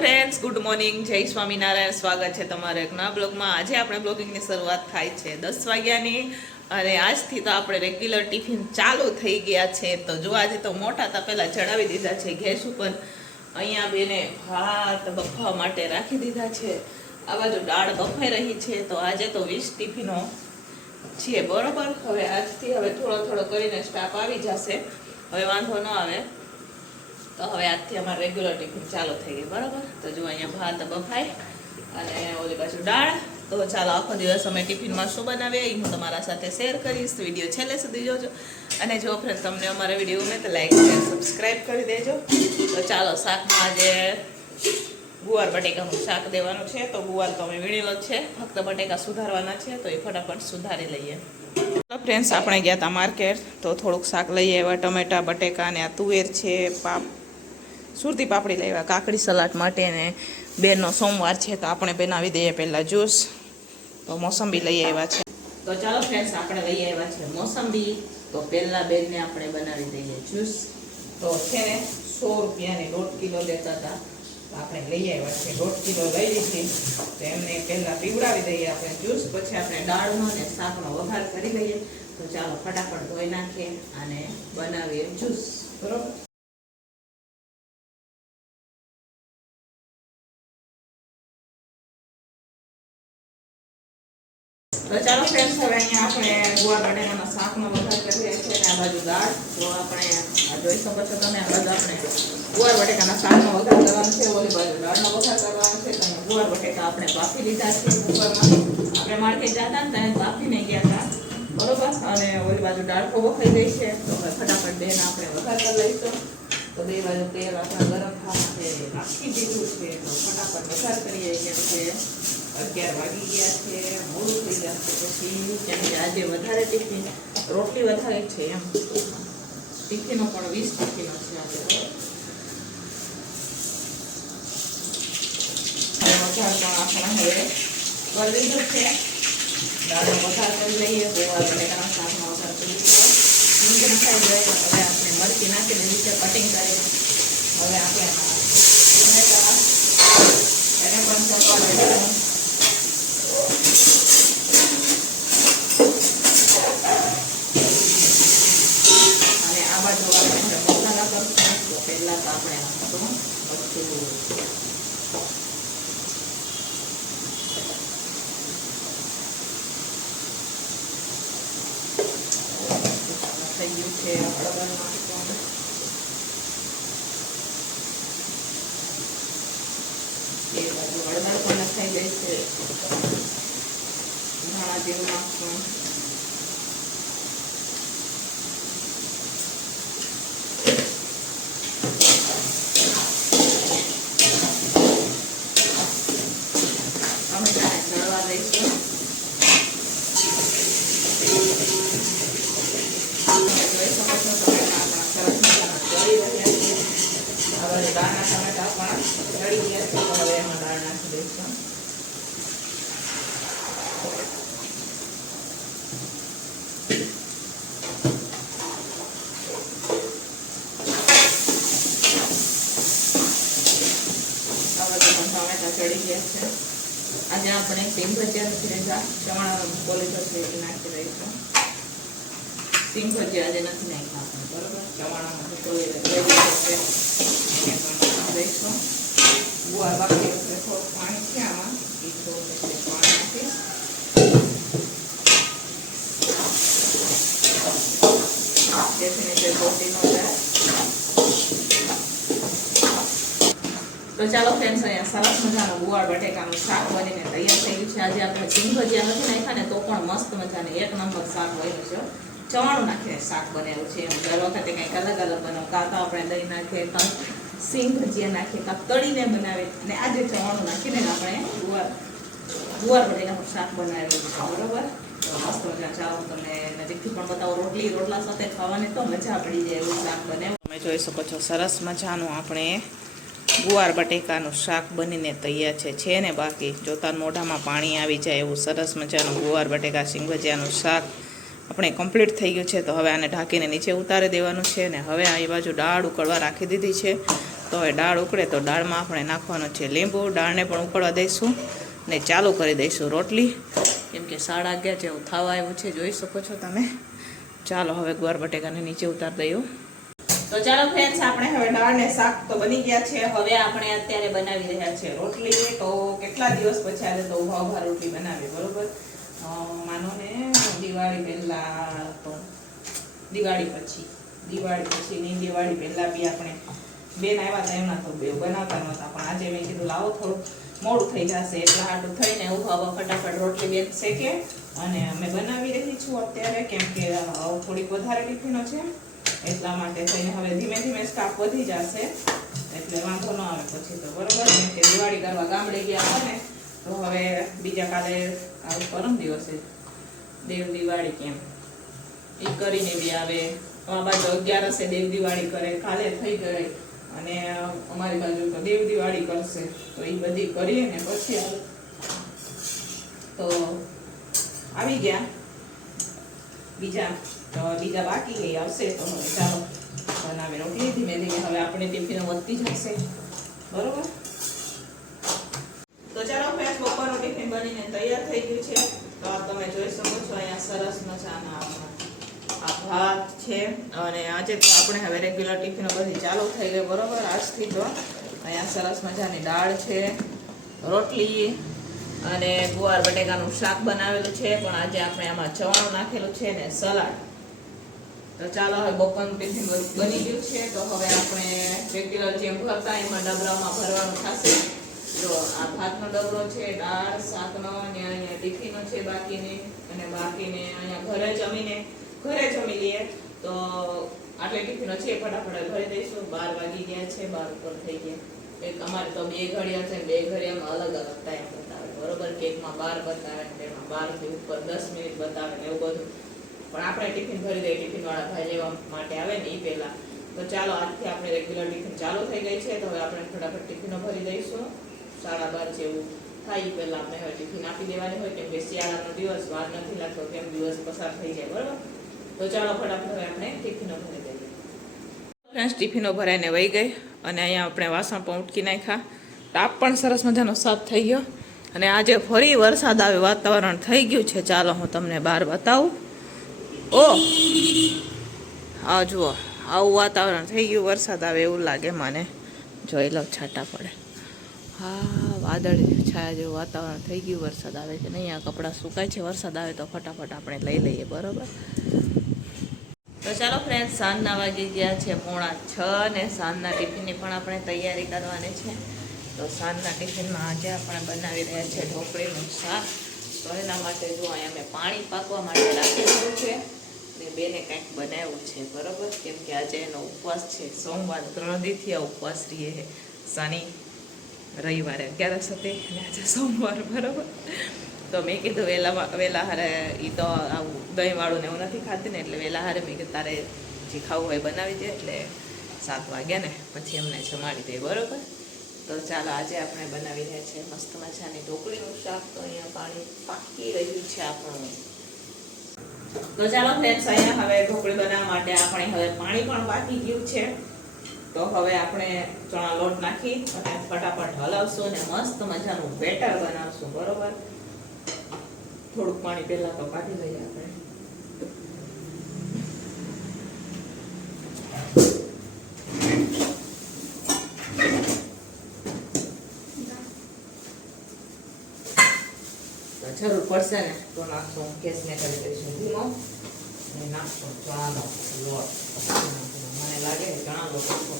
Friends good morning જય સ્વામિનારાયણ. સ્વાગત છે તમારા એક નવા બ્લોગમાં. આજે આપણે બ્લોગિંગની શરૂઆત થાય છે દસ વાગ્યાની. અને આજથી તો આપણે રેગ્યુલર ટિફિન ચાલુ થઈ ગયા છે. તો જો આજે તો મોટા તો પહેલાં ચડાવી દીધા છે ગેસ ઉપર. અહીંયા બેને ભાત બફવા માટે રાખી દીધા છે. આ બાજુ દાળ બફાઈ રહી છે. તો આજે તો વીસ ટિફિનો છે બરોબર. હવે આજથી હવે થોડો થોડો કરીને સ્ટાફ આવી જશે. હવે વાંધો ન આવે. તો હવે આજથી અમારે રેગ્યુલર ટિફિન ચાલુ થઈ ગઈ બરાબર? તો જો અહીંયા ભાત બફાય અને ઓલી બાજુ દાળ. તો ચાલો, આખો દિવસ અમે ટિફિનમાં શું બનાવીએ એ હું તમારા સાથે શેર કરીશ. વીડિયો છેલ્લે સુધી જોજો. અને જો ફ્રેન્ડ તમને અમારા વીડિયો ગમે તો લાઈક શેર સબસ્ક્રાઈબ કરી દેજો. તો ચાલો, શાકમાં આજે ગુવાર બટેકાનું શાક દેવાનું છે. તો ગુવાર તો અમે વીણેલો છે. ફક્ત બટેકા સુધારવાના છે, તો એ ફટાફટ સુધારી લઈએ. ફ્રેન્ડ્સ આપણે ગયા હતા માર્કેટ તો થોડુંક શાક લઈએ એવા ટમેટા, બટેકા અને આ તુવેર છે, પાપ સુરતી પાપડી લાવ્યા કાકડી સલાડ માટે ને બેનનો સોમવાર છે તો આપણે બનાવી દઈએ પહેલાં જ્યુસ. તો મોસંબી લઈ આવ્યા છે. તો ચાલો ફ્રેન્ડ્સ આપણે લઈ આવ્યા છે મોસંબી. તો પહેલાં બેનને આપણે બનાવી દઈએ જ્યુસ. તો છે ને સો રૂપિયાની દોઢ કિલો લેતા હતા. આપણે લઈ આવ્યા છે. દોઢ કિલો લઈ લીધી. તો એમને પહેલાં પીવડાવી દઈએ આપણે જ્યુસ. પછી આપણે દાળનો ને શાકનો વઘાર કરી લઈએ. તો ચાલો ફટાફટ ધોઈ નાખીએ અને બનાવીએ જ્યુસ. બરોબર? તો ચાલો ફ્રેન્ડ્સ હવે અહીંયા આપણે ગોળ બટેકાના શાકનો વઘાર કરીએ છીએ અને આ બાજુ દાળ. તો આપણે જોઈ શકો છો તમે, આ બાજુ આપણે ગોળ બટેકાના શાકનો વઘાર કરવાનો છે, ઓલી બાજુ દાળનો વઘાર કરવાનો છે, તો ગોળ બટેકા આપણે બાફી લીધા છે કુકરમાં આપણે માર્કેટ જતા ને ત્યાં બાફીને ગયા હતા, બરોબર? અને ઓલી બાજુ તો વખાઈ ગઈ છે, તો હવે ફટાફટ બેન આપણે વઘાર કરી લઈશું. તો બે બાજુ તેલ આપણે ગરમ થવા માટે રાખી દીધું છે, તો ફટાફટ વઘાર કરીએ, કેમ કે અગિયાર વાગી ગયા છે મોડું થઈ જશે પછી કેમ કે આજે વધારે ટિફિન, રોટલી વધારે છે એમ. ટિફિનો પણ વીસ ટિફિનો છે આજે. હવે વઘાર પણ આપણે હવે કરી લીધો છે. દાળનો વઘાર કરી લઈએ ગોળ બટેકાના શાકનો વઘાર કરી દીધો હિંગ નખાઈ જાય તો હવે આપણે મરચી નાખીને નીચે કટિંગ કરી હવે આપણે ટમેટા એને પણ ચોપા લઈશું અને આ બાજુ આપણે મસાલા કરશું તો પહેલા તો આપણે નાખશું મરચું થઈ ગયું છે હળદર એ પણ નખાઈ જાય છે. ધાણા જેવું નાખશું ટમેટાને ચડવા દઈશું જોઈ શકો છો ટમેટા આપણા સરસ મજાના ચડી રહ્યા છે હવે દાળના ટમેટા પણ ચડી ગયા છે તો હવે એમાં દાળ નાખી દઈશું હવે તો પણ ટમેટા ચડી ગયા છે. આજે આપણે સિંગ ભજીયા નથી રહેતા ચવાણા કોલેજો છે નાખી રહીશું સિંગ ભજીયા આજે નથી નાખ્યા આપણે, બરોબર? ચવાણા નાખી દઈશું. ગુવાર બાકી થોડું પાણી છે આમાં. એ થોડું પાણી નાખીશ ન જાય તો ચાલો ફ્રેન્ડ્સ અહીંયા સરસ મજાનું ગુવાર, બટેકાનું શાક બનીને તૈયાર થઈ ગયું છે. આજે આપણે ચીન ભજીયા નથી નાખ્યા ને તો પણ મસ્ત મજાને એક નંબર શાક બન્યું છે. ચવાણું નાખીને શાક બનેલું છે. એમ દર વખતે કંઈક અલગ અલગ બનાવ કાં તો આપણે દહીં નાખીએ સિંગ ભજીયા નાખીએ કાં તળીને બનાવીએ. અને આજે ચવાણું નાખીને આપણે ગુવાર ગુવાર બટેકાનું શાક બનાવેલું છે. બરોબર? મસ્ત મજા ચાલો તમને નજીકથી પણ બતાવો. રોટલી, રોટલા સાથે ખાવાની તો મજા પડી જાય એવું શાક બને. તમે જોઈ શકો છો, સરસ મજાનું આપણે ગુવાર બટેકાનું શાક બનીને તૈયાર છે. છે ને બાકી? જોતા મોઢામાં પાણી આવી જાય એવું સરસ મજાનું ગુવાર બટેકા સિંગભજીયાનું શાક આપણે કમ્પ્લીટ થઈ ગયું છે. તો હવે આને ઢાંકીને નીચે ઉતારી દેવાનું છે ને હવે આ બાજુ દાળ ઉકળવા રાખી દીધી છે. તો હવે દાળ ઉકળે તો દાળમાં આપણે નાખવાનો છે લીંબુ. દાળને પણ ઉકળવા દઈશું ને ચાલુ કરી દઈશું રોટલી. કેમ કે સાડા અગિયાર જેવું થવા આવ્યું છે. જોઈ શકો છો તમે? ચાલો હવે ગુવાર બટેકાને નીચે ઉતારી દઈએ તો ચાલો ફ્રેન્ડ્સ આપણે હવે દાળ ને શાક તો બની ગયા છે. હવે આપણે અત્યારે બનાવી રહ્યા છે રોટલી. તો કેટલા દિવસ પછી આજે તો ઊભા ઊભા રોટલી બનાવી બરોબર? માનો ને દિવાળી પહેલા તો, દિવાળી પછી દિવાળી પછી ની દિવાળી પહેલા બી આપણે બેન આવ્યા હતા, એમના તો બે બનાવતા નહોતા, પણ આજે મેં કીધું, લાવો થોડું મોડું થઈ જશે, એટલે હાટું થઈને ઊભા ઊભા ફટાફટ રોટલી બેન શેકે. અને અમે બનાવી રહી છું અત્યારે, કેમ કે થોડીક વધારે ટિફિનો છે. એટલા માટે થઈને હવે ધીમે ધીમે સ્ટાફ વધી જશે. એટલે વાંધો ન આવે પછી તો બરોબર. ને કે દિવાળી કરવા ગામડે ગયા હોય ને, તો હવે બીજા કાલે પરમ દિવસે દેવ દિવાળી કેમ? એ કરીને બી આવે. આ બાજુ અગિયારસે દેવ દિવાળી કરે, કાલે થઈ ગઈ. અને અમારી બાજુ તો દેવ દિવાળી કરશે. તો એ બધી કરીએ ને પછી. તો આવી ગયા. બીજા બીજા બાકી ગઈ આવશે તો હવે ચાલો બનાવે રોટલી ધીમે ધીમે હવે આપણે ટિફિનો વધતી જશે બરોબર? તો ચાલો ફ્રેન્ડ બપોરનું ટિફિન બનીને તૈયાર થઈ ગયું છે. તો આ તમે જોઈ શકો છો, અહીંયા સરસ મજાના આ ભાત છે. અને આજે તો આપણે હવે રેગ્યુલર ટિફિનો બધી ચાલુ થઈ ગઈ, બરોબર? આજથી તો અહીંયા સરસ મજાની દાળ છે, રોટલી અને ગુવાર બટેકાનું શાક બનાવેલું છે, પણ આજે આપણે આમાં ચવાણું નાખેલું છે ને સલાડ. તો ચાલો હવે બપોરનું ટિફિન બની ગયું છે, તો હવે આપણે રેગ્યુલર જેમ ભરતા એમાં ડબરામાં ભરવાનું થશે. જો આ ભાતનો ડબરો છે, દાળ, શાકનો અને અહીંયા ટિફિનો છે બાકીને, અને બાકીને અહીંયા ઘરે જમીને, ઘરે જમી લઈએ. તો આટલે ટિફિનો છે, ફટાફટ ભરી દઈશું બાર વાગી ગયા છે, બાર ઉપર થઈ ગયા. એક અમારે તો બે ઘડિયા છે બે ઘડિયામાં અલગ અલગ ટાઈમ બતાવે. બરોબર? કે એકમાં બાર બતાવે ને બાર બારથી ઉપર દસ મિનિટ બતાવે ને એવું બધું. પણ આપણે ટિફિન ભરી દઈએ ટિફિન વાળા ભાઈ લેવા માટે આવે ને એ પહેલા. તો ચાલો, આજથી આપણે રેગ્યુલર ટિફિન ચાલુ થઈ ગઈ છે, તો હવે આપણે ફટાફટ ટિફિનો ભરી દઈશું. સાડા બાર જેવું થાય પહેલા આપણે હવે ટિફિન આપી દેવાની હોય, કેમ કે શિયાળાનો દિવસ, વાર નથી લાગતો, કેમ દિવસ પસાર થઈ જાય, બરોબર? તો ચાલો, ફટાફટ હવે આપણે ટિફિનો ભરી દઈએ. ફ્રેન્ડ્સ ટિફિનો ભરાઈને વહી ગઈ અને અહીંયા આપણે વાસણ પણ ઉટકી નાખ્યા. તાપ પણ સરસ મજાનો સાફ થઈ ગયો. અને આજે ફરી વરસાદ આવે, વાતાવરણ થઈ ગયું છે. ચાલો હું તમને બહાર બતાવું. ઓ! આ જુઓ, આવું વાતાવરણ થઈ ગયું, વરસાદ આવે એવું લાગે મને. જોઈ લો, છાંટા પડે. હા, વાદળ છાયા જેવું વાતાવરણ થઈ ગયું, વરસાદ આવે છે નહીં આ કપડાં સુકાય છે, વરસાદ આવે તો ફટાફટ આપણે લઈ લઈએ, બરોબર? તો ચાલો ફ્રેન્ડ સાંજના વાગી ગયા છે પોણા છ ને સાંજના ટિફિનની પણ આપણે તૈયારી કરવાની છે. તો સાંજના ટિફિનમાં આજે આપણે બનાવી રહ્યા છે ઢોકળીનું શાક. તો એના માટે જો અહીંયા મેં પાણી પાકવા માટે રાખેલું છે ને બેને કંઈક બનાવ્યું છે, બરોબર? કેમ કે આજે એનો ઉપવાસ છે. સોમવાર ત્રણ દીથી આ ઉપવાસ રહીએ શનિ, રવિવારે, અગિયારસ હતી અને આજે સોમવાર, બરોબર? તો મેં કીધું વહેલા વહેલા હારે એ તો આવું દહીંવાળું ને એવું નથી ખાતી ને એટલે વહેલા હારે મેં કીધું તારે જે ખાવું હોય બનાવી દે એટલે સાત વાગ્યા ને પછી એમને જમાડી દે, બરોબર? તો ચાલો આજે આપણે બનાવી રહ્યા છે મસ્ત મજાની ઢોકળીનું શાક. તો અહીંયા પાણી પાકી રહ્યું છે આપણું. તો ચાલો ફ્રેન્ડ્સ અહીંયા હવે ઢોકળી બનાવવા માટે આપણે હવે પાણી પણ પાકી ગયું છે. તો હવે આપણે ચણા લોટ નાખી અને ફટાફટ હલાવશું અને મસ્ત મજાનું બેટર બનાવશું, બરોબર? થોડુંક પાણી પહેલા તો કાઢી લઈએ આપણે. જરૂર પડશે ને, તો નાખશું. ગેસને કરી દઈશું. ધીમો. અને નાખશું. ચણાનો લોટ મને લાગે ચણા લોટ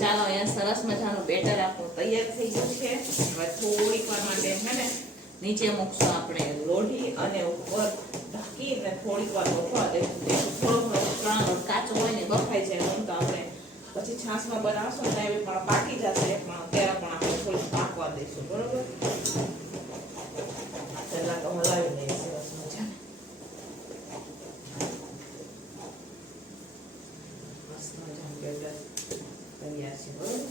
ચાલો, અહીંયા સરસ મજાનું બેટર આપણું તૈયાર થઈ ગયું છે. હવે થોડીક વાર માટે છે ને, નીચે મૂકશું આપણે લોઢી અને ઉપર ઢાંકીને થોડીક વાર બફવા દઈશું થોડો થોડો કાચો હોય ને બફાઈ જાય એમ, તો આપણે પછી છાશમાં બનાવશું ને એવી પણ પાકી જશે, પણ અત્યારે પણ આપણે થોડીક પાકવા દઈશું બરોબર પહેલા તો હલાવી દઈએ સરસ મજાને મસ્ત મજાનું બેટર તૈયાર છે બરોબર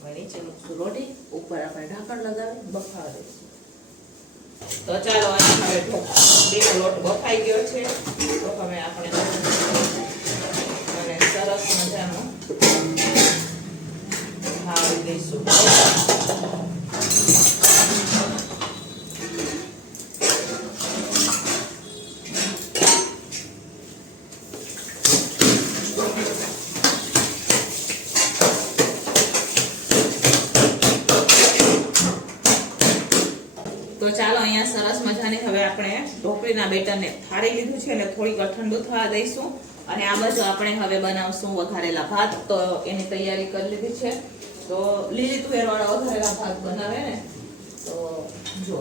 હવે નીચે મૂકશું રોટી ઉપર આપણે ઢાંકણ લગાવી, બફાવા. દઈશું તો ચાલો હવે લોટ બફાઈ ગયો છે. તો હવે આપણે અને સરસ મજાનો ભાવી દઈશું તો ચાલો અહીંયા સરસ મજાની હવે આપણે ઢોકળીના બેટરને થાળી લીધું છે એટલે થોડીક ઠંડુ થવા દઈશું. અને આ બાજુ આપણે હવે બનાવશું વઘારેલા ભાત. તો એની તૈયારી કરી લીધી છે. તો લીલી તુવેરવાળા વઘારેલા ભાત બનાવે ને, તો જો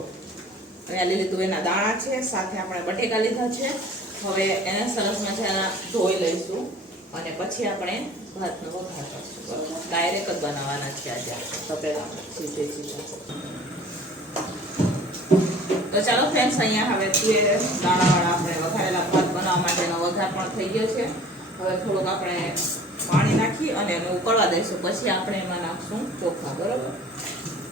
અહીંયા લીલી તુવેરના દાણા છે, સાથે આપણે બટેકા લીધા છે. હવે એને સરસ મજાના ધોઈ લઈશું અને પછી આપણે ભાતનો વઘાર કરશું. ડાયરેક્ટ જ બનાવવાના છે આજે તપેલા સીધે સીધા તો ચાલો ફ્રેન્ડ્સ અહીંયા હવે તુવેર દાણાવાળા આપણે વઘારેલા ભાત બનાવવા માટેનો વઘાર પણ થઈ ગયો છે. હવે થોડુંક આપણે પાણી નાખી અને એને ઉકળવા દઈશું. પછી આપણે એમાં નાખશું ચોખા, બરાબર?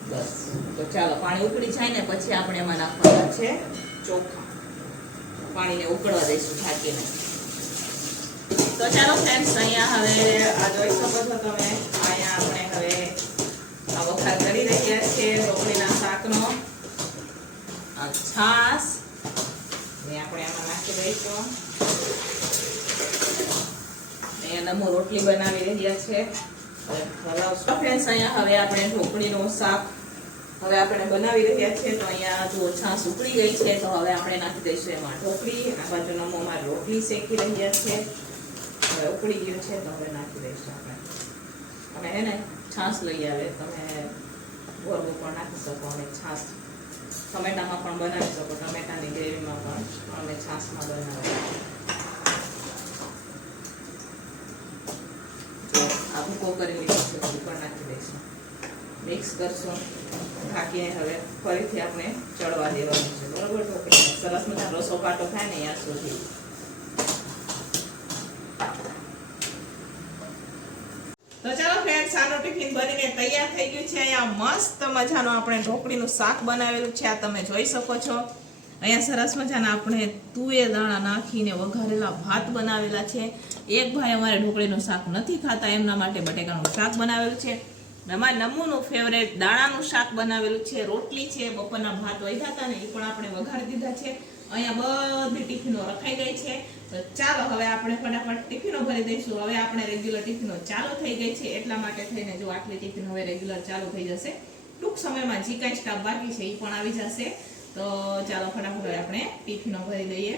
બસ. તો ચાલો, પાણી ઉકળી જાય ને પછી આપણે એમાં નાખવાના છે ચોખા. પાણીને ઉકળવા દઈશું ઢાંકીને. તો ચાલો ફ્રેન્ડ્સ અહીંયા હવે આ જોઈ શકો છો તમે, અહીંયા આપણે હવે છાશ. આપણે આમાં નાખી દઈશું. નમો રોટલી બનાવી રહ્યા છે. ફ્રેન્ડ્સ અહીંયા હવે આપણે ઢોકળીનો શાક હવે આપણે બનાવી રહ્યા છીએ તો અહીંયા જો છાશ ઉકળી ગઈ છે. તો હવે આપણે નાખી દઈશું એમાં ઢોકળી. આ બાજુ નમોમાં રોટલી શેકી રહ્યા છે. હવે ઉકળી ગયું છે. તો હવે નાખી દઈશું આપણે. અને એને છાશ લઈ આવે. તમે ગોરવું પણ નાખી શકો અને છાશ ટમેટામાં પણ બનાવી શકો. ટમેટાની ગ્રેવીમાં પણ અને છાશમાં બનાવી આ ભૂકો કરી લીધો છે પણ નાખી દઈશું. મિક્સ કરશું. ઢાંકીને હવે. ફરીથી આપણે ચડવા દેવાનું છે. બરોબર? ઢોકળીને સરસ મજા રસો કાંટો થાય ને ત્યાં સુધી તો ચાલો ફ્રેન્ડ્સ આનો ટિફિન બનીને તૈયાર થઈ ગયું છે. અહીંયા મસ્ત મજાનું આપણે ઢોકળીનું શાક બનાવેલું છે. આ તમે જોઈ શકો છો. અહીંયા સરસ મજાના આપણે તુવેર દાણા નાખીને વઘારેલા ભાત બનાવેલા છે. એક ભાઈ અમારે ઢોકળીનું શાક નથી ખાતા, એમના માટે બટેકાનું શાક બનાવેલું છે. અમારા નમૂનું ફેવરેટ દાણાનું શાક બનાવેલું છે. રોટલી છે, બપોરના ભાત વધ્યા હતા ને, એ પણ આપણે વઘારી દીધા છે. અહીંયા બધી ટિફિનો રખાઈ ગઈ છે. તો ચાલો હવે આપણે ફટાફટ ટિફિનો ભરી દઈશું. હવે આપણે રેગ્યુલર ટિફિનો ચાલુ થઈ ગઈ છે. એટલા માટે થઈને જો આટલી ટિફિન હવે રેગ્યુલર ચાલુ થઈ જશે. ટૂંક સમયમાં જે કાંઈ સ્ટાફ બાકી છે એ પણ આવી જશે. તો ચાલો ફટાફટ આપણે ટિફિનો ભરી દઈએ.